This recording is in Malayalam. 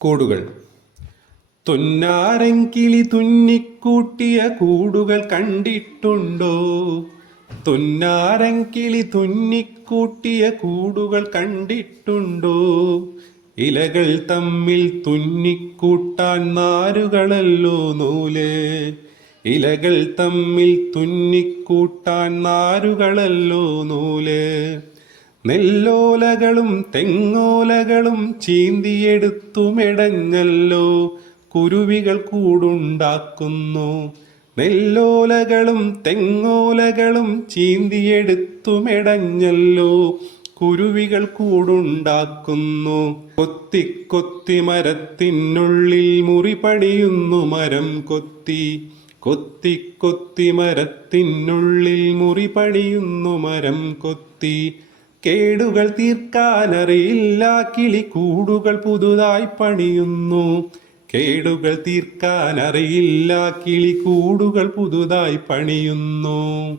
കൂടുകൾ. തുന്നാരങ്കിളി തുന്നിക്കൂട്ടിയ കൂടുകൾ കണ്ടിട്ടുണ്ടോ? തുന്നാരങ്കിളി തുന്നിക്കൂട്ടിയ കൂടുകൾ കണ്ടിട്ടുണ്ടോ? ഇലകൾ തമ്മിൽ തുന്നിക്കൂട്ടാൻ നാരുകളല്ലോ നൂല്. ഇലകൾ തമ്മിൽ തുന്നിക്കൂട്ടാൻ നാരുകളല്ലോ നൂല്. നെല്ലോലകളും തെങ്ങോലകളും ചീന്തിയെടുത്തു മെടഞ്ഞല്ലോ കുരുവികൾ കൂടുണ്ടാക്കുന്നു. നെല്ലോലകളും തെങ്ങോലകളും ചീന്തിയെടുത്തു മെടഞ്ഞല്ലോ കുരുവികൾ കൂടുണ്ടാക്കുന്നു. കൊത്തി കൊത്തി മരത്തിനുള്ളിൽ മുറി പണിയുന്നു മരം കൊത്തി. കൊത്തി കൊത്തി മരത്തിനുള്ളിൽ മുറി പണിയുന്നു മരം കൊത്തി. കേടുകൾ തീർക്കാനറിയില്ല കിളി കൂടുകൾ പുതുതായി പണിയുന്നു. കേടുകൾ തീർക്കാനറിയില്ല കിളി കൂടുകൾ പുതുതായി പണിയുന്നു.